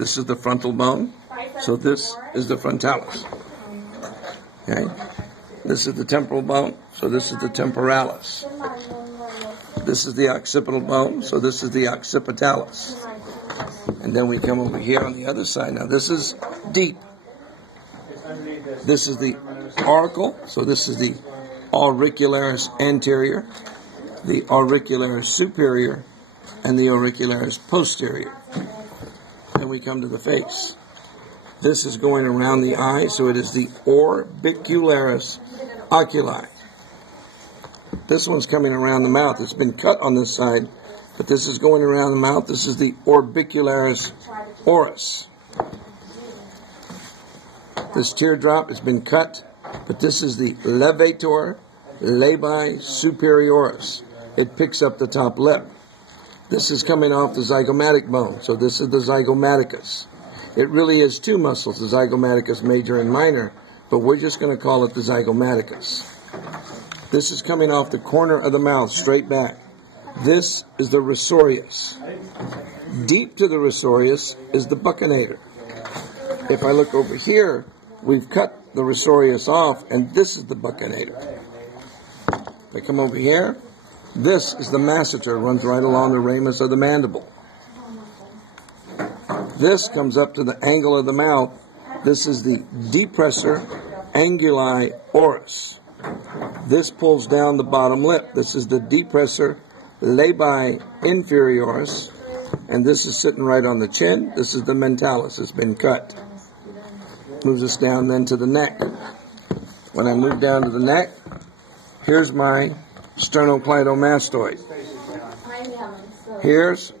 This is the frontal bone. So this is the frontalis. Okay. This is the temporal bone. So this is the temporalis. This is the occipital bone. So this is the occipitalis. And then we come over here on the other side. Now this is deep. This is the auricle. So this is the auricularis anterior, the auricularis superior, and the auricularis posterior. Then we come to the face. This is going around the eye, so it is the orbicularis oculi. This one's coming around the mouth. It's been cut on this side, but this is going around the mouth. This is the orbicularis oris. This teardrop has been cut, but this is the levator labii superioris. It picks up the top lip. This is coming off the zygomatic bone, so this is the zygomaticus. It really is two muscles, the zygomaticus major and minor, but we're just going to call it the zygomaticus. This is coming off the corner of the mouth, straight back. This is the risorius. Deep to the risorius is the buccinator. If I look over here, we've cut the risorius off, and this is the buccinator. If I come over here, this is the masseter, runs right along the ramus of the mandible. This comes up to the angle of the mouth. This is the depressor anguli oris. This pulls down the bottom lip. This is the depressor labii inferioris. And this is sitting right on the chin. This is the mentalis. It's been cut. Moves us down then to the neck. When I move down to the neck, here's my sternocleidomastoid. Here's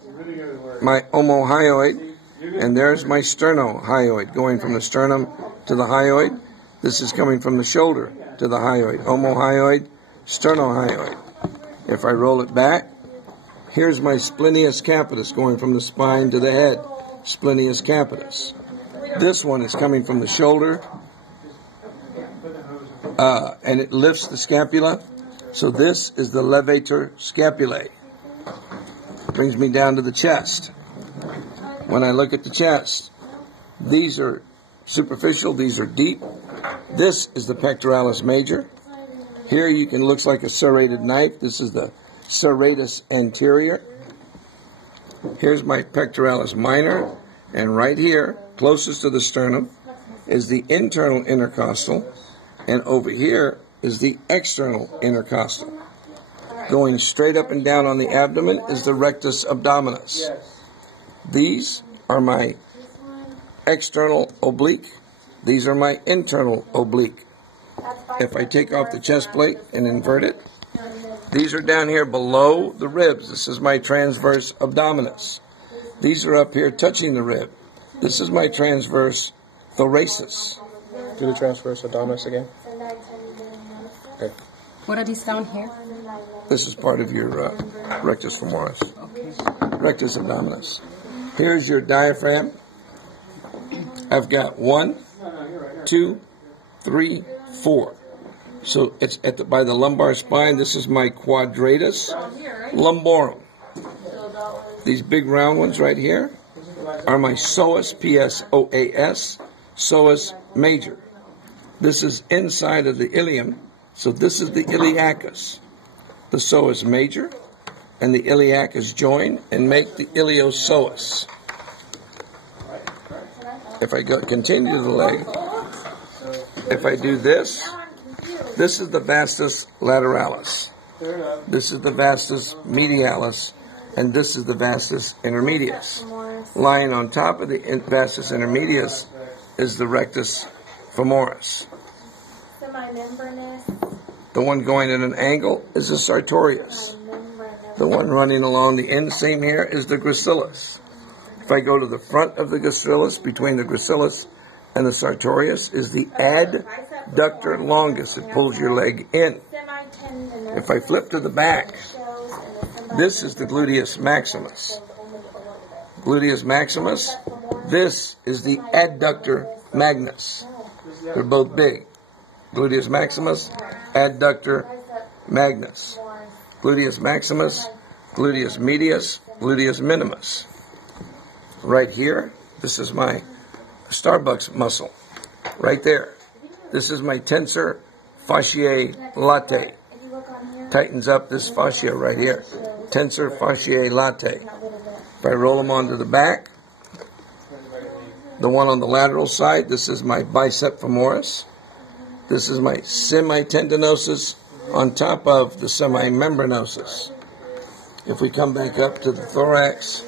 my omohyoid. And there's my sternohyoid, going from the sternum to the hyoid. This is coming from the shoulder to the hyoid. Omohyoid, sternohyoid. If I roll it back, here's my splenius capitis, going from the spine to the head. Splenius capitis. This one is coming from the shoulder, and it lifts the scapula. So this is the levator scapulae. Brings me down to the chest. When I look at the chest, these are superficial, these are deep. This is the pectoralis major. Here you can, looks like a serrated knife. This is the serratus anterior. Here's my pectoralis minor. And right here, closest to the sternum, is the internal intercostal. And over here is the external intercostal. Going straight up and down on the abdomen is the rectus abdominis. These are my external oblique. These are my internal oblique. If I take off the chest plate and invert it, these are down here below the ribs. This is my transverse abdominis. These are up here touching the rib. This is my transverse thoracis. Do the transverse abdominis again. Okay. What are these down here? This is part of your rectus femoris. Okay. Rectus abdominis. Here's your diaphragm. I've got 1, 2, 3, 4. So it's by the lumbar spine. This is my quadratus lumborum. These big round ones right here are my psoas, P-S-O-A-S, psoas major. This is inside of the ilium. So this is the iliacus. The psoas major and the iliacus join and make the iliopsoas. If I continue the leg, if I do this, this is the vastus lateralis. This is the vastus medialis, and this is the vastus intermedius. Lying on top of the vastus intermedius is the rectus femoris. The one going at an angle is the sartorius. The one running along the inseam here is the gracilis. If I go to the front of the gracilis, between the gracilis and the sartorius, is the adductor longus. It pulls your leg in. If I flip to the back, this is the gluteus maximus. Gluteus maximus. This is the adductor magnus. They're both big. Gluteus maximus, adductor magnus. Gluteus maximus, gluteus medius, gluteus minimus. Right here, This is my Starbucks muscle right there. This is my tensor fasciae latae. Tightens up this fascia right here. Tensor fasciae latae. If I roll them onto the back, the one on the lateral side, this is my bicep femoris. This is my semitendinosus on top of the semimembranosus. If we come back up to the thorax,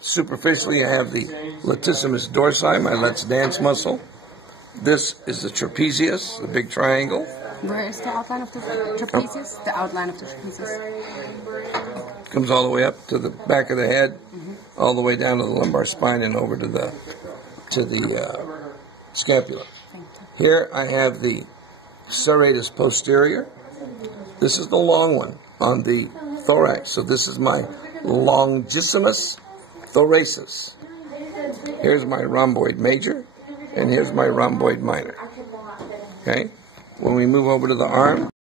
superficially I have the latissimus dorsi, my let's dance muscle. This is the trapezius, the big triangle. Where is the outline of the trapezius? The outline of the trapezius. Comes all the way up to the back of the head, all the way down to the lumbar spine and over to the scapula. Here I have the serratus posterior. This is the long one on the thorax. So this is my longissimus thoracis. Here's my rhomboid major, and here's my rhomboid minor. Okay? When we move over to the arm,